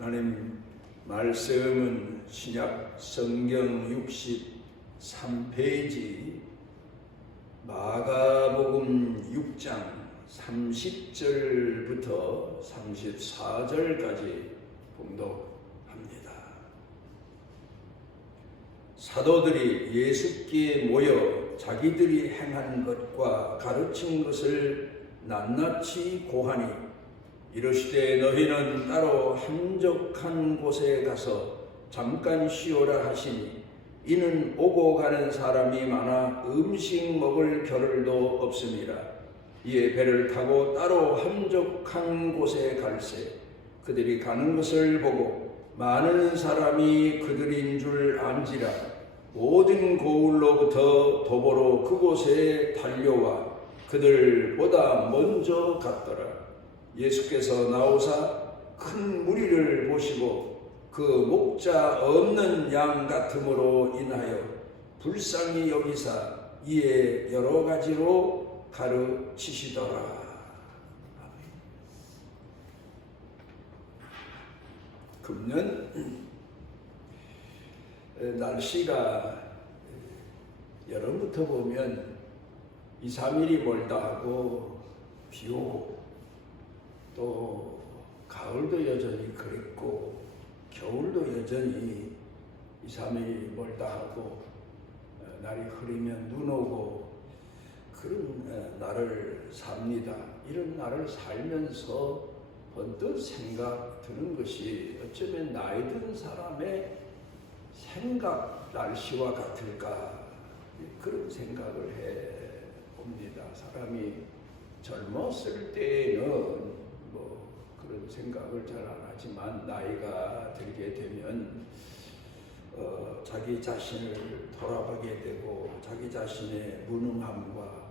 하나님 말씀은 신약 성경 63페이지 마가복음 6장 30절부터 34절까지 봉독합니다. 사도들이 예수께 모여 자기들이 행한 것과 가르친 것을 낱낱이 고하니 이르시되 너희는 따로 한적한 곳에 가서 잠깐 쉬어라 하시니 이는 오고 가는 사람이 많아 음식 먹을 겨를도 없음이라. 이에 배를 타고 따로 한적한 곳에 갈새 그들이 가는 것을 보고 많은 사람이 그들인 줄 안지라 모든 고을로부터 도보로 그곳에 달려와 그들보다 먼저 갔더라. 예수께서 나오사 큰 무리를 보시고 그 목자 없는 양 같음으로 인하여 불쌍히 여기사 이에 여러 가지로 가르치시더라. 금년 날씨가 여름부터 보면 2, 3일이 멀다 하고 비 오고 또 가을도 여전히 그랬고 겨울도 여전히 2, 3일이 멀다 하고 날이 흐리면 눈 오고 그런 날을 삽니다. 이런 날을 살면서 번뜩 생각 드는 것이 어쩌면 나이 든 사람의 생각 날씨와 같을까 그런 생각을 해 봅니다. 사람이 젊었을 때에는 그런 생각을 잘 안 하지만 나이가 들게 되면 자기 자신을 돌아보게 되고 자기 자신의 무능함과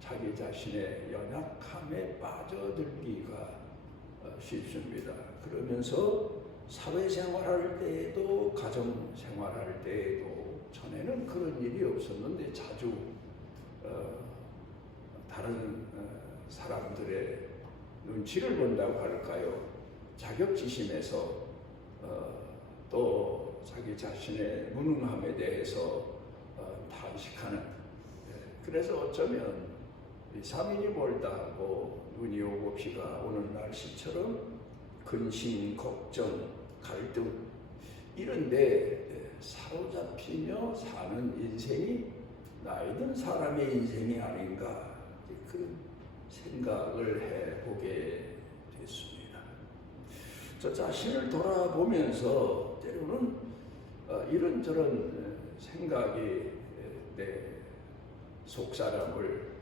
자기 자신의 연약함에 빠져들기가 쉽습니다. 그러면서 사회생활할 때에도 가정생활할 때에도 전에는 그런 일이 없었는데 자주 다른 사람들의 눈치를 본다고 할까요? 자격지심에서 또 자기 자신의 무능함에 대해서 탄식하는 그래서 어쩌면 3일이 멀다 하고 눈이 오고 비가 오는 날씨처럼 근심, 걱정, 갈등 이런데 사로잡히며 사는 인생이 나이 든 사람의 인생이 아닌가 그 생각을 해보게 됐습니다. 저 자신을 돌아보면서 때로는 이런저런 생각이 내 속사람을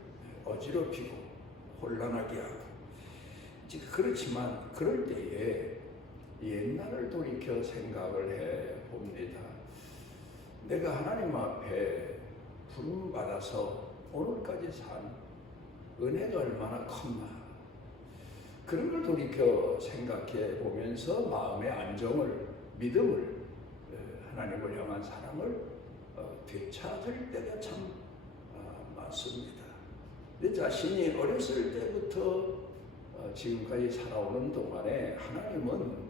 어지럽히고 혼란하게 하고 그렇지만 그럴 때에 옛날을 돌이켜 생각을 해봅니다. 내가 하나님 앞에 부름받아서 오늘까지 산 은혜가 얼마나 컸나 그런 걸 돌이켜 생각해 보면서 마음의 안정을 믿음을 하나님을 향한 사랑을 되찾을 때가 참 많습니다. 내 자신이 어렸을 때부터 지금까지 살아오는 동안에 하나님은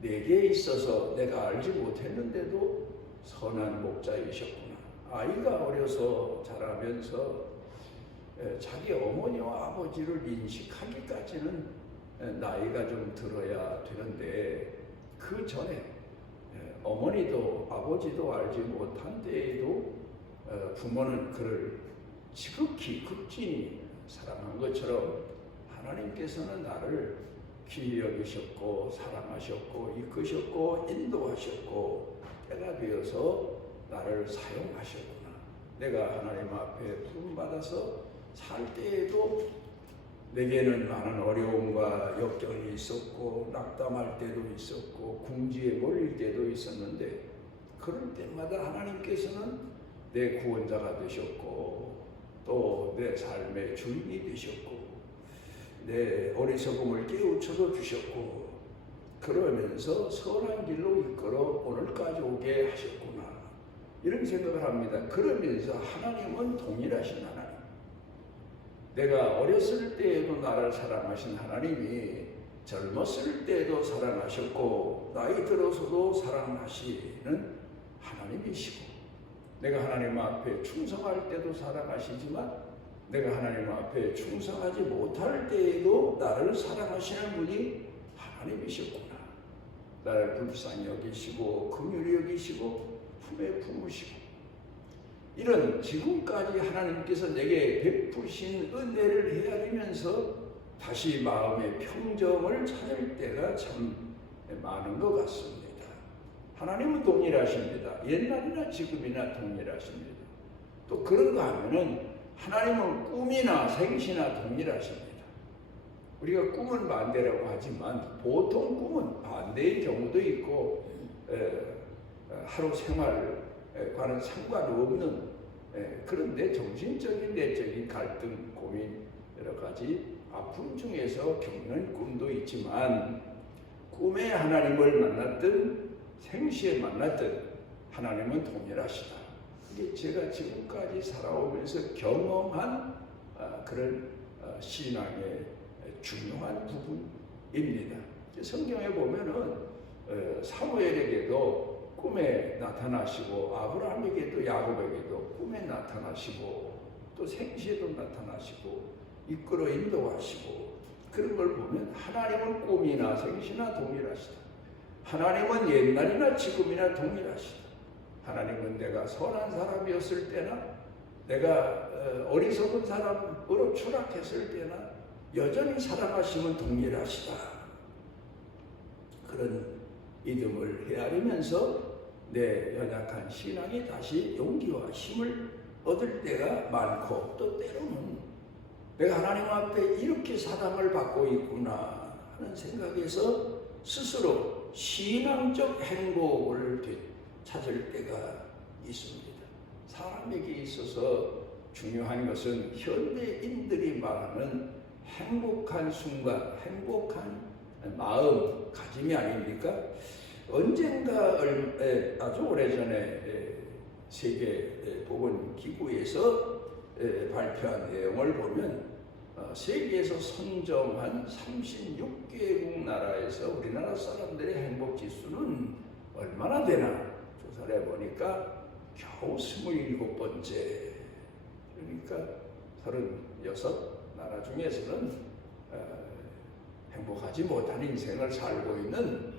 내게 있어서 내가 알지 못했는데도 선한 목자이셨구나. 아이가 어려서 자라면서 자기 어머니와 아버지를 인식하기까지는 나이가 좀 들어야 되는데 그 전에 어머니도 아버지도 알지 못한 때에도 부모는 그를 지극히 극진히 사랑한 것처럼 하나님께서는 나를 귀히 여기셨고 사랑하셨고 이끄셨고 인도하셨고 때가 되어서 나를 사용하셨구나. 내가 하나님 앞에 부름받아서 살 때에도 내게는 많은 어려움과 역경이 있었고 낙담할 때도 있었고 궁지에 몰릴 때도 있었는데 그럴 때마다 하나님께서는 내 구원자가 되셨고 또 내 삶의 주인이 되셨고 내 어리석음을 깨우쳐서 주셨고 그러면서 선한 길로 이끌어 오늘까지 오게 하셨구나 이런 생각을 합니다. 그러면서 하나님은 동일하신 하나님 내가 어렸을 때에도 나를 사랑하신 하나님이 젊었을 때도 사랑하셨고 나이 들어서도 사랑하시는 하나님이시고, 내가 하나님 앞에 충성할 때도 사랑하시지만 내가 하나님 앞에 충성하지 못할 때에도 나를 사랑하시는 분이 하나님이셨구나. 나를 불쌍히 여기시고 긍휼히 여기시고 품에 품으시고, 이런 지금까지 하나님께서 내게 베푸신 은혜를 헤아리면서 다시 마음의 평정을 찾을 때가 참 많은 것 같습니다. 하나님은 동일하십니다. 옛날이나 지금이나 동일하십니다. 또 그런가 하면은 하나님은 꿈이나 생시나 동일하십니다. 우리가 꿈은 반대라고 하지만 보통 꿈은 반대의 경우도 있고 하루 생활과는 상관없는, 그런데 정신적인 내적인 갈등, 고민, 여러 가지 아픔 중에서 겪는 꿈도 있지만, 꿈에 하나님을 만났든 생시에 만났든 하나님은 동일하시다. 이게 제가 지금까지 살아오면서 경험한 그런 신앙의 중요한 부분입니다. 성경에 보면은 사무엘에게도 꿈에 나타나시고, 아브라함에게도 야곱에게도 꿈에 나타나시고, 또 생시에도 나타나시고 이끌어 인도하시고, 그런 걸 보면 하나님은 꿈이나 생시나 동일하시다. 하나님은 옛날이나 지금이나 동일하시다. 하나님은 내가 선한 사람이었을 때나 내가 어리석은 사람으로 추락했을 때나 여전히 사랑하시면 동일하시다. 그런 믿음을 헤아리면서 내 연약한 신앙이 다시 용기와 힘을 얻을 때가 많고, 또 때로는 내가 하나님 앞에 이렇게 사랑을 받고 있구나 하는 생각에서 스스로 신앙적 행복을 찾을 때가 있습니다. 사람에게 있어서 중요한 것은 현대인들이 말하는 행복한 순간, 행복한 마음가짐이 아닙니까? 언젠가 아주 오래전에 세계보건기구에서 발표한 내용을 보면 세계에서 선정한 36개국 나라에서 우리나라 사람들의 행복지수는 얼마나 되나 조사를 해보니까 겨우 27번째, 그러니까 36 나라 중에서는 행복하지 못한 인생을 살고 있는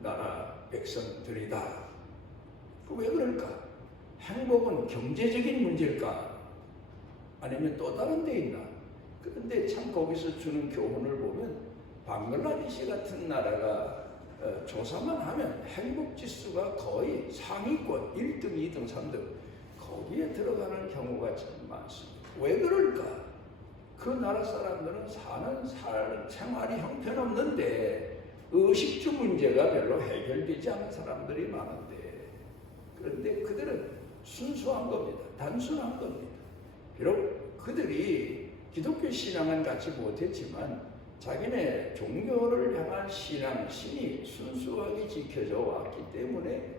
나라 백성들이다. 왜 그럴까? 행복은 경제적인 문제일까? 아니면 또 다른 데 있나? 그런데 참 거기서 주는 교훈을 보면 방글라데시 같은 나라가 조사만 하면 행복지수가 거의 상위권 1등, 2등, 3등 거기에 들어가는 경우가 참 많습니다. 왜 그럴까? 그 나라 사람들은 사는 생활이 형편없는데 의식주 문제가 별로 해결되지 않은 사람들이 많은데, 그런데 그들은 순수한 겁니다. 단순한 겁니다. 비록 그들이 기독교 신앙은 갖지 못했지만 자기네 종교를 향한 신앙, 신이 순수하게 지켜져 왔기 때문에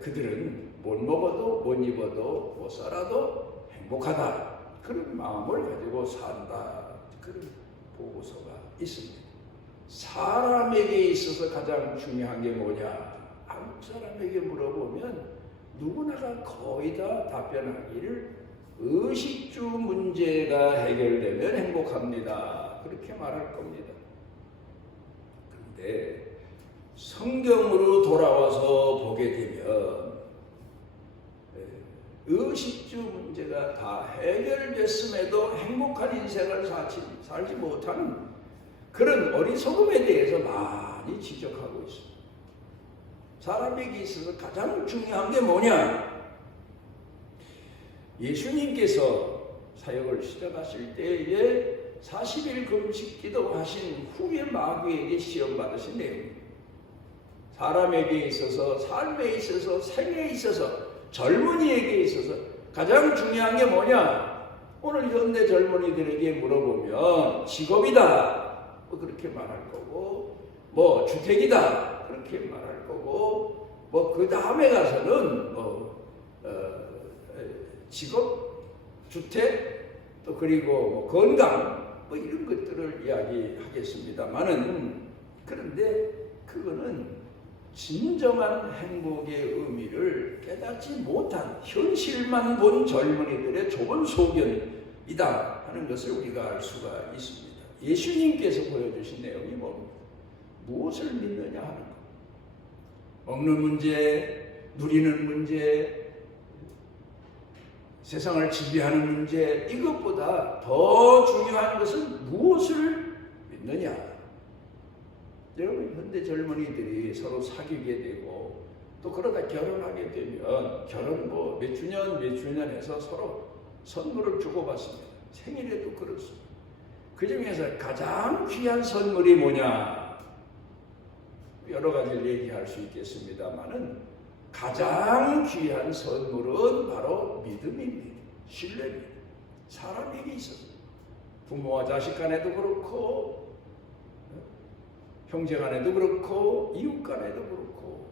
그들은 못 먹어도 못 입어도 못 살아도 행복하다, 그런 마음을 가지고 산다, 그런 보고서가 있습니다. 사람에게 있어서 가장 중요한 게 뭐냐? 한국 사람에게 물어보면 누구나가 거의 다 답변하기를 의식주 문제가 해결되면 행복합니다, 그렇게 말할 겁니다. 그런데 성경으로 돌아와서 보게 되면 의식주 문제가 다 해결됐음에도 행복한 인생을 살지 못하는 그런 어리석음에 대해서 많이 지적하고 있습니다. 사람에게 있어서 가장 중요한 게 뭐냐? 예수님께서 사역을 시작하실 때에 40일 금식 기도하신 후에 마귀에게 시험 받으신 내용입니다. 사람에게 있어서, 삶에 있어서, 생에 있어서, 젊은이에게 있어서 가장 중요한 게 뭐냐? 오늘 현대 젊은이들에게 물어보면 직업이다, 그렇게 말할 거고, 주택이다, 그렇게 말할 거고, 그 다음에 가서는 직업, 주택, 또 그리고 건강, 뭐 이런 것들을 이야기하겠습니다만은, 그런데 그거는 진정한 행복의 의미를 깨닫지 못한 현실만 본 젊은이들의 좁은 소견이다 하는 것을 우리가 알 수가 있습니다. 예수님께서 보여주신 내용이 뭡니까? 무엇을 믿느냐 하는 것. 먹는 문제, 누리는 문제, 세상을 지배하는 문제, 이것보다 더 중요한 것은 무엇을 믿느냐. 여러분, 현대 젊은이들이 서로 사귀게 되고 또 그러다 결혼하게 되면 결혼 뭐 몇 주년 해서 서로 선물을 주고받습니다. 생일에도 그렇습니다. 그 중에서 가장 귀한 선물이 뭐냐? 여러 가지를 얘기할 수 있겠습니다만은 가장 귀한 선물은 바로 믿음입니다. 신뢰입니다. 사람에게 있어서 부모와 자식 간에도 그렇고 형제 간에도 그렇고 이웃 간에도 그렇고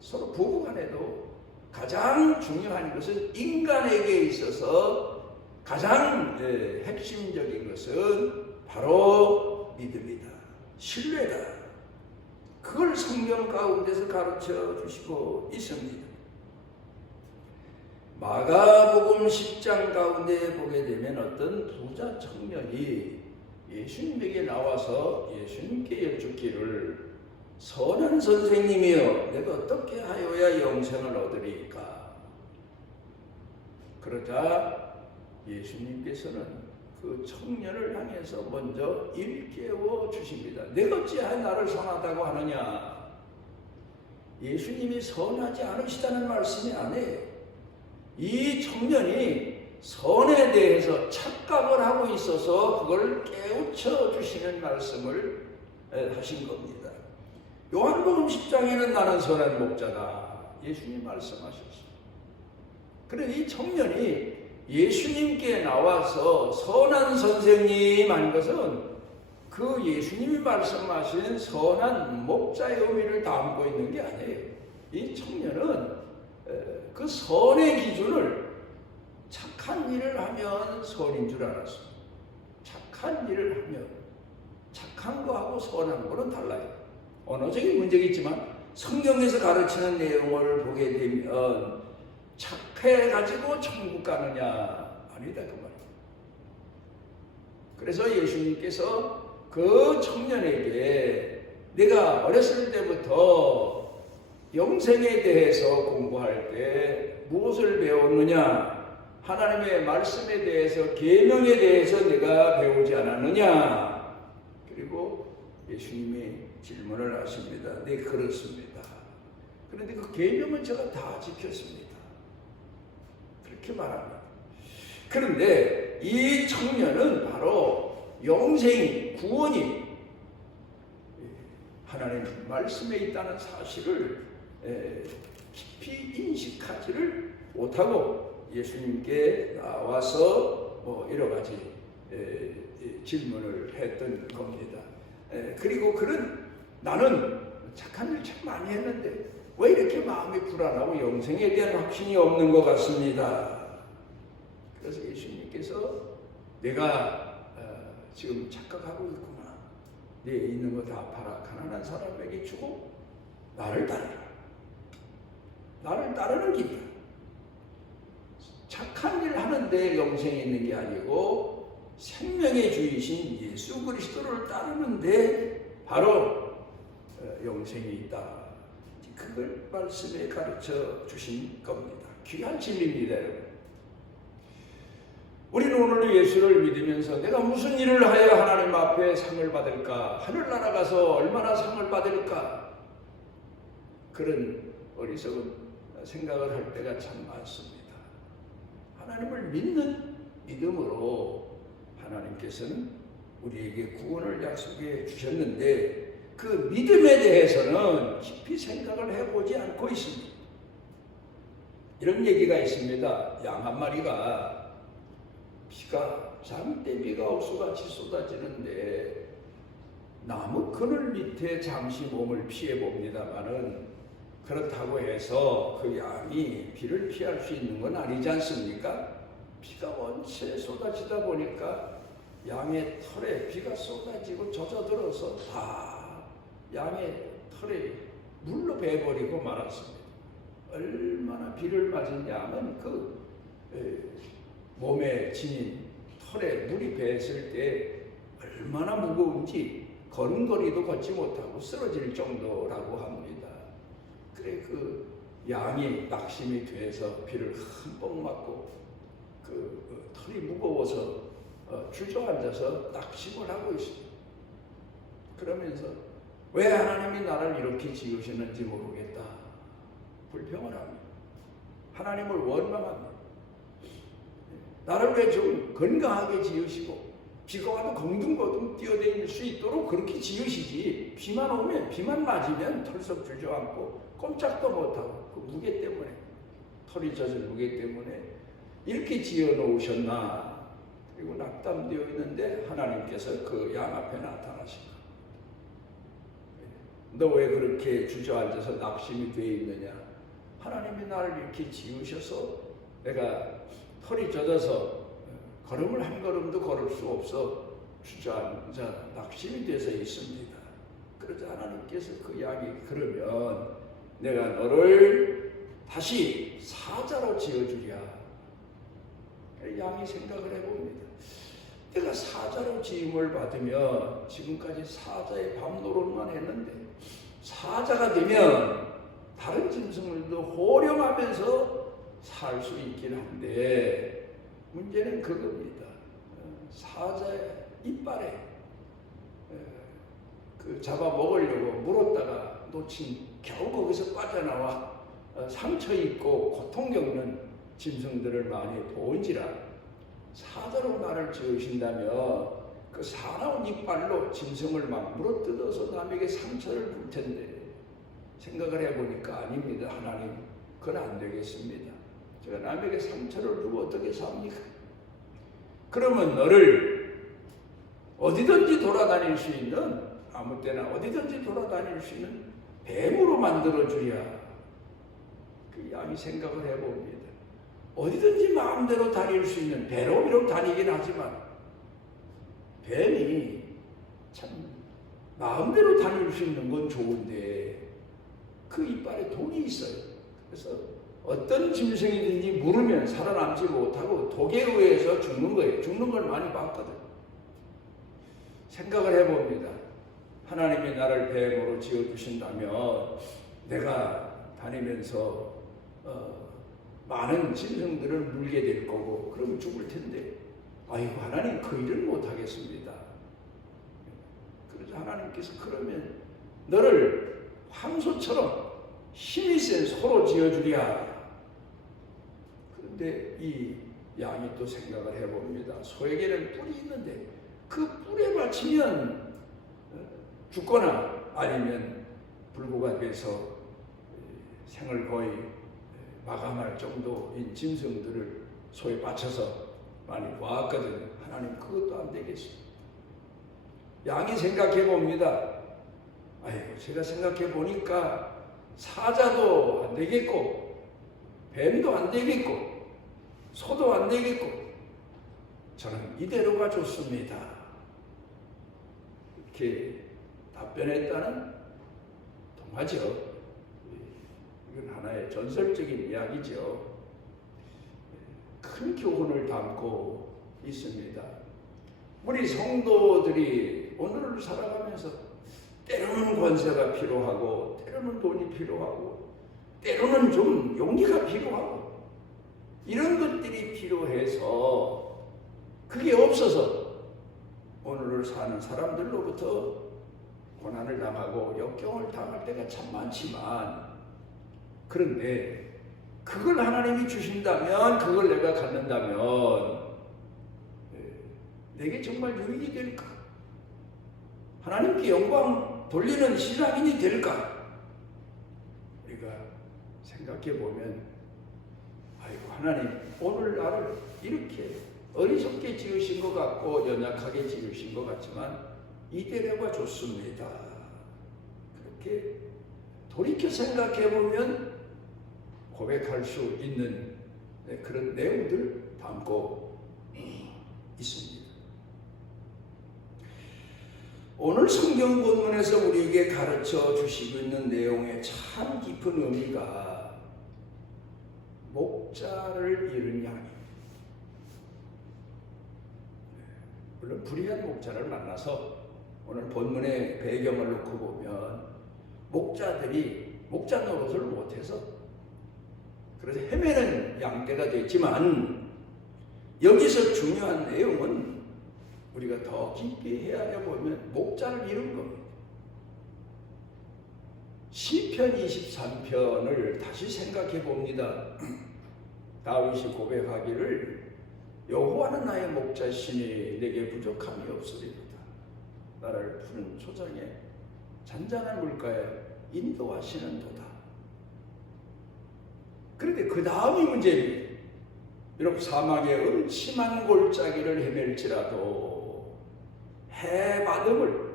서로 부부 간에도 가장 중요한 것은 인간에게 있어서 가장 핵심적인 것은 바로 믿음이다. 신뢰다. 그걸 성경 가운데서 가르쳐 주시고 있습니다. 마가복음 10장 가운데 보게 되면 어떤 부자 청년이 예수님에게 나와서 예수님께 여쭙기를, 선한 선생님이여, 내가 어떻게 하여야 영생을 얻으리까? 그러자 예수님께서는 그 청년을 향해서 먼저 일깨워 주십니다. 내가 어찌하여 나를 선하다고 하느냐? 예수님이 선하지 않으시다는 말씀이 아니에요. 이 청년이 선에 대해서 착각을 하고 있어서 그걸 깨우쳐 주시는 말씀을 하신 겁니다. 요한복음 10장에는 나는 선한 목자다, 예수님 말씀하셨어요. 그런데 이 청년이 예수님께 나와서 선한 선생님 한 것은 그 예수님이 말씀하신 선한 목자의 의미를 담고 있는 게 아니에요. 이 청년은 그 선의 기준을 착한 일을 하면 선인 줄 알았어요. 착한 일을 하면, 착한 거하고 선한 거는 달라요. 언어적인 문제가 있지만 성경에서 가르치는 내용을 보게 되면 착해가지고 천국 가느냐? 아니다, 그 말이에요. 그래서 예수님께서 그 청년에게 내가 어렸을 때부터 영생에 대해서 공부할 때 무엇을 배웠느냐? 하나님의 말씀에 대해서, 계명에 대해서 내가 배우지 않았느냐? 그리고 예수님이 질문을 하십니다. 네, 그렇습니다. 그런데 그 계명은 제가 다 지켰습니다. 그렇게 말합니다. 그런데 이 청년은 바로 영생이, 구원이 하나님 말씀에 있다는 사실을 깊이 인식하지를 못하고 예수님께 나와서 뭐 여러 가지 질문을 했던 겁니다. 그리고 나는 착한 일 참 많이 했는데 왜 이렇게 마음이 불안하고 영생에 대한 확신이 없는 것 같습니다. 그래서 예수님께서 내가 지금 착각하고 있구나. 네 있는 거 다 팔아 가난한 사람에게 주고 나를 따르라. 나를 따르는 길이야. 착한 일 하는데 영생이 있는 게 아니고 생명의 주이신 예수 그리스도를 따르는데 바로 영생이 있다. 그걸 말씀에 가르쳐 주신 겁니다. 귀한 진리입니다, 여러분. 우리는 오늘 예수를 믿으면서 내가 무슨 일을 하여 하나님 앞에 상을 받을까? 하늘나라 가서 얼마나 상을 받을까? 그런 어리석은 생각을 할 때가 참 많습니다. 하나님을 믿는 믿음으로 하나님께서는 우리에게 구원을 약속해 주셨는데 그 믿음에 대해서는 깊이 생각을 해보지 않고 있습니다. 이런 얘기가 있습니다. 양 한 마리가 비가 장대비가 옥수같이 쏟아지는데 나무 그늘 밑에 잠시 몸을 피해 봅니다만은 그렇다고 해서 그 양이 비를 피할 수 있는 건 아니지 않습니까? 비가 원체 쏟아지다 보니까 양의 털에 비가 쏟아지고 젖어들어서 다 양의 털에 물로 배버리고 말았습니다. 얼마나 비를 맞은 양은 그 몸에 지닌 털에 물이 배었을 때 얼마나 무거운지 걸음걸이도 걷지 못하고 쓰러질 정도라고 합니다. 그래 그 양이 낙심이 돼서 비를 흠뻑 맞고 그 털이 무거워서 주저앉아서 낙심을 하고 있습니다. 그러면서 왜 하나님이 나를 이렇게 지으시는지 모르겠다. 불평을 합니다. 하나님을 원망합니다. 나를 왜 좀 건강하게 지으시고 비가 와도 긍둥거둥 뛰어다닐 수 있도록 그렇게 지으시지, 비만 오면 비만 맞으면 털썩 주저앉고 꼼짝도 못하고 그 무게 때문에, 털이 젖은 무게 때문에 이렇게 지어 놓으셨나. 그리고 낙담되어 있는데 하나님께서 그 양 앞에 나타나시고, 너 왜 그렇게 주저앉아서 낙심이 되어 있느냐. 하나님이 나를 이렇게 지으셔서 내가 털이 젖어서 걸음을 한 걸음도 걸을 수 없어 주저앉아 낙심이 돼서 있습니다. 그러자 하나님께서 그 양이 그러면 내가 너를 다시 사자로 지어주랴. 양이 생각을 해봅니다. 내가 사자로 지음을 받으면 지금까지 사자의 밤 노릇만 했는데 사자가 되면 다른 짐승들도 호령하면서 살 수 있긴 한데 문제는 그겁니다. 사자의 이빨에 그 잡아먹으려고 물었다가 놓친 겨우 거기서 빠져나와 상처 입고 고통 겪는 짐승들을 많이 보은지라 사자로 나를 지으신다면 그 사나운 이빨로 짐승을 막 물어뜯어서 남에게 상처를 줄 텐데 생각을 해보니까 아닙니다. 하나님, 그건 안 되겠습니다. 제가 남에게 상처를 주고 어떻게 삽니까? 그러면 너를 어디든지 돌아다닐 수 있는, 아무 때나 어디든지 돌아다닐 수 있는 뱀으로 만들어주랴. 그 양이 생각을 해봅니다. 어디든지 마음대로 다닐 수 있는, 배로 비록 다니긴 하지만 뱀이 참 마음대로 다닐 수 있는 건 좋은데 그 이빨에 독이 있어요. 그래서 어떤 짐승이든지 물으면 살아남지 못하고 독에 의해서 죽는 거예요. 죽는 걸 많이 봤거든. 생각을 해봅니다. 하나님이 나를 뱀으로 지어주신다면 내가 다니면서 많은 짐승들을 물게 될 거고 그러면 죽을 텐데 아이고 하나님 그 일은 못하겠습니다. 그래서 하나님께서 그러면 너를 황소처럼 힘이 센 소로 지어주랴. 그런데 이 양이 또 생각을 해봅니다. 소에게는 뿔이 있는데 그 뿔에 맞추면 죽거나 아니면 불구가 돼서 생을 거의 마감할 정도인 짐승들을 소에 받쳐서 많이 보았거든요. 하나님 그것도 안 되겠습니다. 양이 생각해 봅니다. 아이고 제가 생각해 보니까 사자도 안 되겠고 뱀도 안 되겠고 소도 안 되겠고 저는 이대로가 좋습니다. 이렇게 답변했다는 동화죠. 이건 하나의 전설적인 이야기죠. 큰 교훈을 담고 있습니다. 우리 성도들이 오늘을 살아가면서 때로는 권세가 필요하고 때로는 돈이 필요하고 때로는 좀 용기가 필요하고 이런 것들이 필요해서 그게 없어서 오늘을 사는 사람들로부터 고난을 당하고 역경을 당할 때가 참 많지만 그런데 그걸 하나님이 주신다면 그걸 내가 갖는다면 내게 정말 유익이 될까? 하나님께 영광 돌리는 신앙인이 될까? 우리가 생각해 보면 아이고 하나님 오늘 나를 이렇게 어리석게 지으신 것 같고 연약하게 지으신 것 같지만 이대로가 좋습니다. 그렇게 돌이켜 생각해 보면 고백할 수 있는 그런 내용들 담고 있습니다. 오늘 성경 본문에서 우리에게 가르쳐 주시고 있는 내용의 참 깊은 의미가 목자를 잃은 양입니다. 물론 불의한 목자를 만나서 오늘 본문의 배경을 놓고 보면 목자들이 목자 노릇을 못해서 그래서 헤매는 양떼가 됐지만 여기서 중요한 내용은 우리가 더 깊이 헤아려 보면 목자를 잃은 겁니다. 시편 23편을 다시 생각해 봅니다. 다윗이 고백하기를 여호와는 나의 목자시니 내게 부족함이 없으리로다. 나를 푸른 초장에 잔잔한 물가에 인도하시는 도다. 그런데 그 다음이 문제입니다. 비록 사막의 음침한 골짜기를 헤맬지라도 해받음을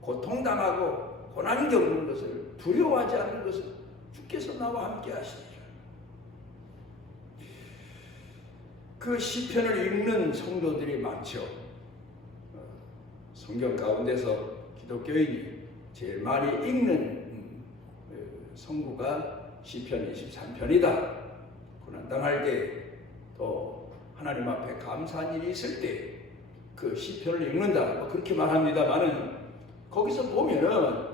고통당하고 고난 겪는 것을 두려워하지 않는 것을 주께서 나와 함께 하시리라. 그 시편을 읽는 성도들이 많죠. 성경 가운데서 기독교인이 제일 많이 읽는 성구가 시편 23편이다. 고난당할 때 또 하나님 앞에 감사한 일이 있을 때 그 시편을 읽는다. 뭐 그렇게 말합니다만은 거기서 보면은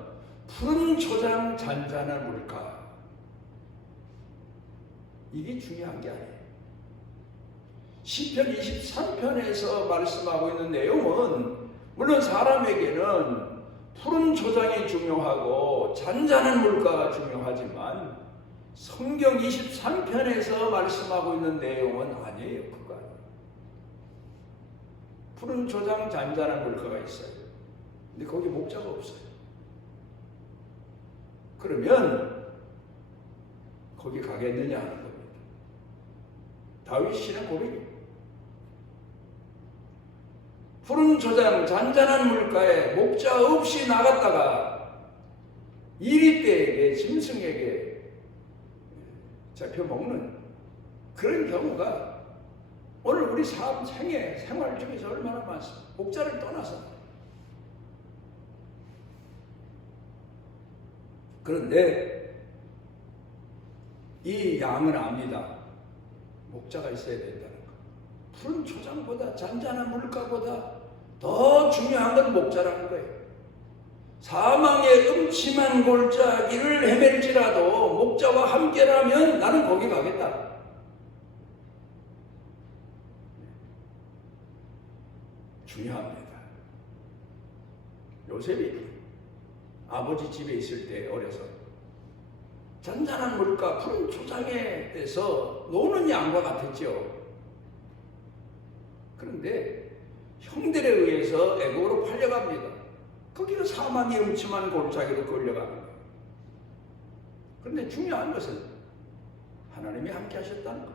푸른 초장 잔잔한 물가 이게 중요한 게 아니에요. 시편 23편에서 말씀하고 있는 내용은 물론 사람에게는 푸른 초장이 중요하고 잔잔한 물가가 중요하지만 성경 23편에서 말씀하고 있는 내용은 아니에요. 그거 아니에요. 푸른 초장 잔잔한 물가가 있어요. 근데 거기 목자가 없어요. 그러면 거기 가겠느냐 하는 겁니다. 다윗 시는 고백입니다. 푸른 초장 잔잔한 물가에 목자 없이 나갔다가 이리떼에게 짐승에게 잡혀먹는 그런 경우가 오늘 우리 삶 생활 중에서 얼마나 많습니까? 목자를 떠나서. 그런데 이 양은 압니다. 목자가 있어야 된다는 거. 푸른 초장보다 잔잔한 물가보다 더 중요한 건 목자라는 거예요. 사망의 음침한 골짜기를 헤맬지라도 목자와 함께라면 나는 거기 가겠다. 중요합니다. 요셉이 아버지 집에 있을 때 어려서 잔잔한 물가 푸른 초장에서 노는 양과 같았죠. 그런데 형들에 의해서 애국으로 팔려갑니다. 거기는 사막이 음침한 골짜기로 끌려갑니다. 그런데 중요한 것은 하나님이 함께 하셨다는 것.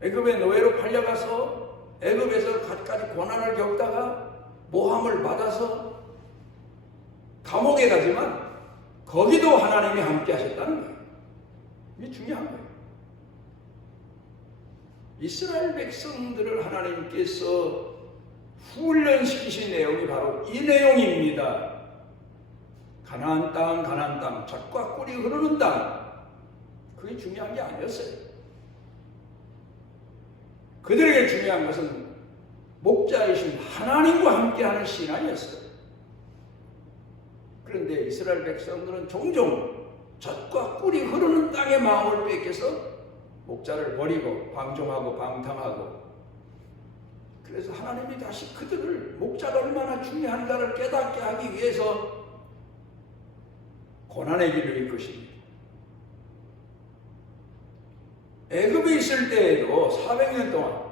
애굽의 노예로 팔려가서 애굽에서 갖가지 고난을 겪다가 모함을 받아서 감옥에 가지만 거기도 하나님이 함께 하셨다는 거예요. 이게 중요한 거예요. 이스라엘 백성들을 하나님께서 훈련시키신 내용이 바로 이 내용입니다. 가나안 땅, 젖과 꿀이 흐르는 땅. 그게 중요한 게 아니었어요. 그들에게 중요한 것은 목자이신 하나님과 함께하는 신앙이었어요. 그런데 이스라엘 백성들은 종종 젖과 꿀이 흐르는 땅의 마음을 뺏겨서 목자를 버리고 방종하고 방탕하고, 그래서 하나님이 다시 그들을 목자가 얼마나 중요한가를 깨닫게 하기 위해서 고난의 길을 이끄십니다. 애굽에 있을 때에도 400년 동안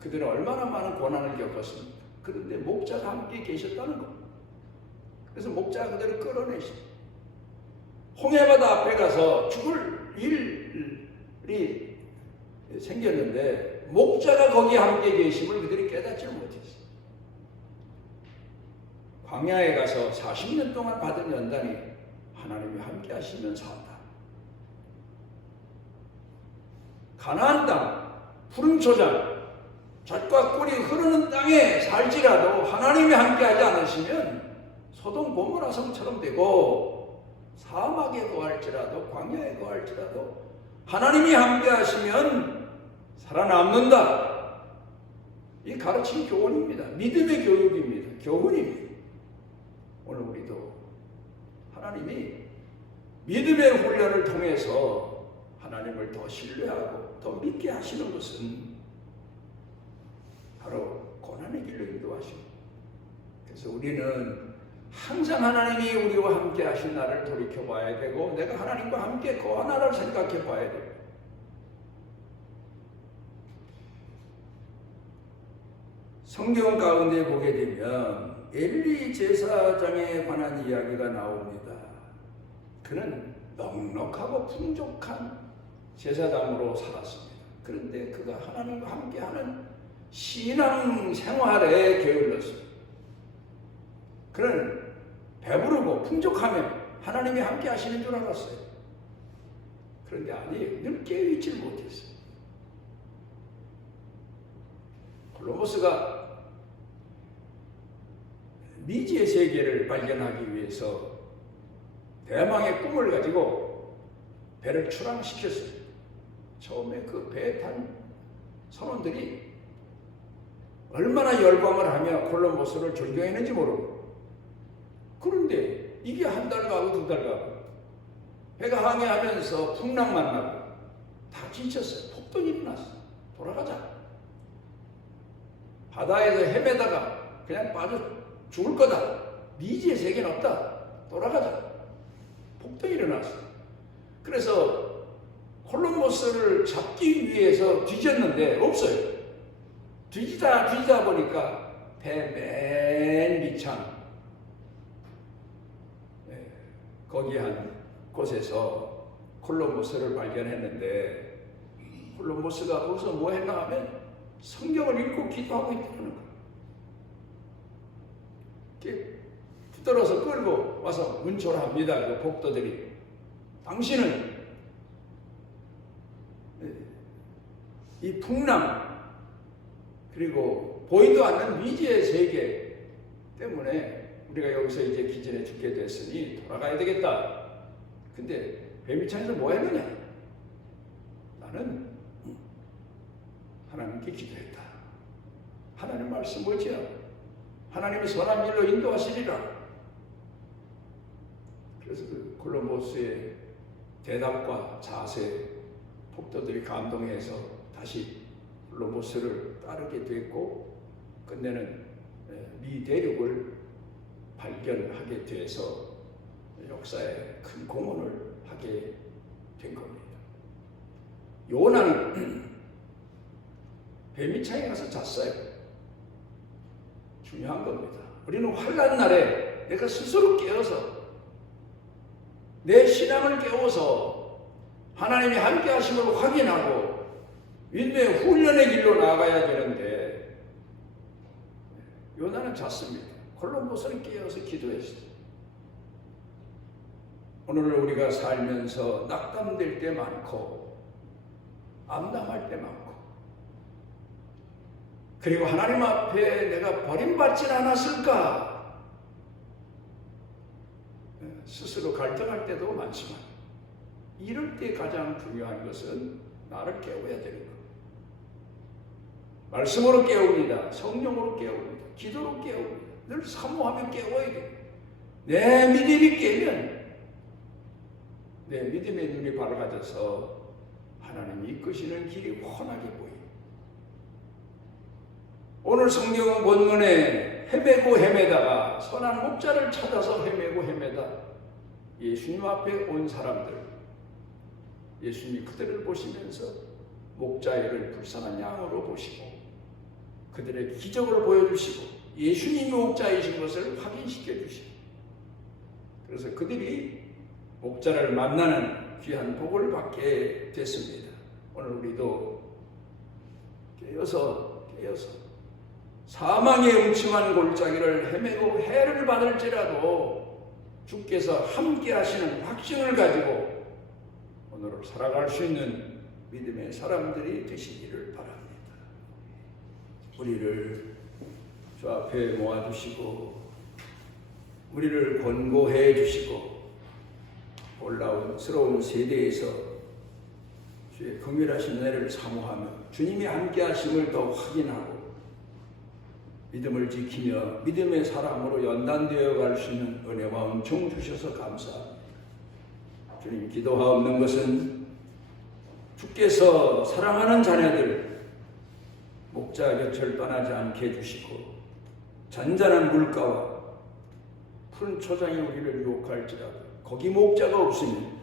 그들은 얼마나 많은 고난을 겪었습니까? 그런데 목자가 함께 계셨다는 것. 그래서 목자가 그들을 끌어내십니다. 홍해바다 앞에 가서 죽을 일이 생겼는데 목자가 거기 함께 계심을 그들이 깨닫지 못했어요. 광야에 가서 40년 동안 받은 연단이 하나님이 함께 하시면 산다. 가나안 땅, 푸른 초장, 젖과 꿀이 흐르는 땅에 살지라도 하나님이 함께하지 않으시면 소돔 고모라 성처럼 되고, 사막에 거할지라도 광야에 거할지라도 하나님이 함께하시면 살아남는다. 이 가르침 교훈입니다. 믿음의 교육입니다. 교훈입니다. 오늘 우리도 하나님이 믿음의 훈련을 통해서 하나님을 더 신뢰하고 더 믿게 하시는 것은 바로 고난의 길로 인도하십니다. 그래서 우리는 항상 하나님이 우리와 함께 하신 나를 돌이켜봐야 되고, 내가 하나님과 함께 거하나를 생각해 봐야 됩니다. 성경 가운데 보게 되면 엘리 제사장에 관한 이야기가 나옵니다. 그는 넉넉하고 풍족한 제사장으로 살았습니다. 그런데 그가 하나님과 함께하는 신앙 생활에 게을렀습니다. 그는 배부르고 풍족하면 하나님이 함께 하시는 줄 알았어요. 그런데 아니, 늘 깨어있지 못했어요. 콜럼버스가 미지의 세계를 발견하기 위해서 대망의 꿈을 가지고 배를 출항시켰어요. 처음에 그 배에 탄 선원들이 얼마나 열광을 하며 콜럼버스를 존경했는지 모르고, 그런데 이게 한 달 가고 두 달 가고 배가 항해하면서 풍랑 만나고 다 지쳤어요. 폭동이 일어났어요. 돌아가자. 바다에서 헤매다가 그냥 빠져 죽을 거다. 미지의 세계는 없다. 돌아가자. 폭동이 일어났어요. 그래서 콜럼버스를 잡기 위해서 뒤졌는데 없어요. 뒤지다 보니까 배 맨 밑창, 거기 한 곳에서 콜럼버스를 발견했는데, 콜럼버스가 거기서 뭐 했나 하면 성경을 읽고 기도하고 있다는 거예요. 이렇게 붙들어서 끌고 와서 문초를 합니다. 그 복도들이. 당신은 이 풍랑 그리고 보이도 않는 미지의 세계 때문에 우리가 여기서 이제 기진해 죽게 됐으니 돌아가야 되겠다. 근데 배미창에서 뭐 했느냐? 나는 하나님께 기도했다. 하나님 말씀 뭐지요? 하나님이 선한 길로 인도하시리라. 그래서 그 콜럼버스의 대답과 자세, 폭도들이 감동해서 다시 콜럼버스를 따르게 됐고, 끝내는 미 대륙을 발견하게 돼서 역사에 큰 공헌을 하게 된 겁니다. 요나는 배미창에 가서 잤어요. 중요한 겁니다. 우리는 환난 날에 내가 스스로 깨어서 내 신앙을 깨워서 하나님이 함께 하심을 확인하고 믿음의 훈련의 길로 나아가야 되는데, 요나는 잤습니다. 콜럼버스는 깨어서 기도했어요. 오늘 우리가 살면서 낙담될 때 많고 암담할 때 많고, 그리고 하나님 앞에 내가 버림받진 않았을까 스스로 갈등할 때도 많지만, 이럴 때 가장 중요한 것은 나를 깨워야 되는 것. 말씀으로 깨웁니다. 성령으로 깨웁니다. 기도로 깨웁니다. 늘 사모하며 깨워야 돼요. 내 믿음이 깨면 내 믿음의 눈이 밝아져서 하나님이 이끄시는 길이 훤하게 보여요. 오늘 성경 본문에 헤매다가 선한 목자를 찾아서 헤매다 예수님 앞에 온 사람들, 예수님이 그들을 보시면서 목자를 불쌍한 양으로 보시고 그들의 기적을 보여주시고 예수님이 목자이신 것을 확인시켜 주시고, 그래서 그들이 목자를 만나는 귀한 복을 받게 됐습니다. 오늘 우리도 깨어서 사망의 음침한 골짜기를 헤매고 해를 받을지라도 주께서 함께 하시는 확신을 가지고 오늘을 살아갈 수 있는 믿음의 사람들이 되시기를 바랍니다. 우리를 주 앞에 모아주시고 우리를 권고해 주시고 올라온 새로운 세대에서 주의 긍휼하신 은혜를 사모하며 주님이 함께 하심을 더 확인하고 믿음을 지키며 믿음의 사람으로 연단되어 갈 수 있는 은혜와 은총 주셔서 감사합니다. 주님, 기도하옵는 것은 주께서 사랑하는 자녀들 목자 곁을 떠나지 않게 해주시고 잔잔한 물가와 푸른 초장이 우리를 유혹할지라도 거기 목자가 없으면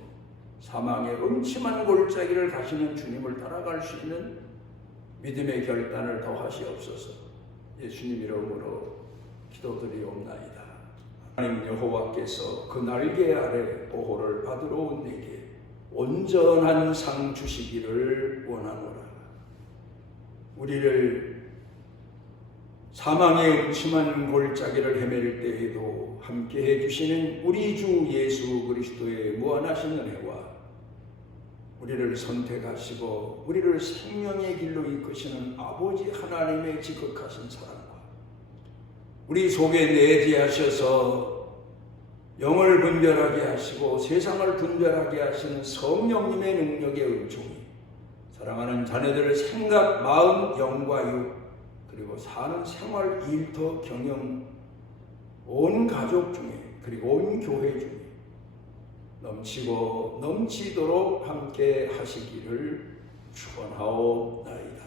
사망의 음침한 골짜기를 가시는 주님을 따라갈 수 있는 믿음의 결단을 더하시옵소서. 예수님 이름으로 기도드리옵나이다. 하나님 여호와께서 그 날개 아래 보호를 받으러 온 내게 온전한 상 주시기를 원하노라. 우리를 사망의 음침한 골짜기를 헤맬 때에도 함께해 주시는 우리 주 예수 그리스도의 무한하신 은혜와 우리를 선택하시고 우리를 생명의 길로 이끄시는 아버지 하나님의 지극하신 사랑과 우리 속에 내재하셔서 영을 분별하게 하시고 세상을 분별하게 하시는 성령님의 능력의 은총이 사랑하는 자녀들의 생각, 마음, 영과 육 그리고 사는 생활, 일터, 경영 온 가족 중에 그리고 온 교회 중에 넘치고 넘치도록 함께 하시기를 축원하옵나이다.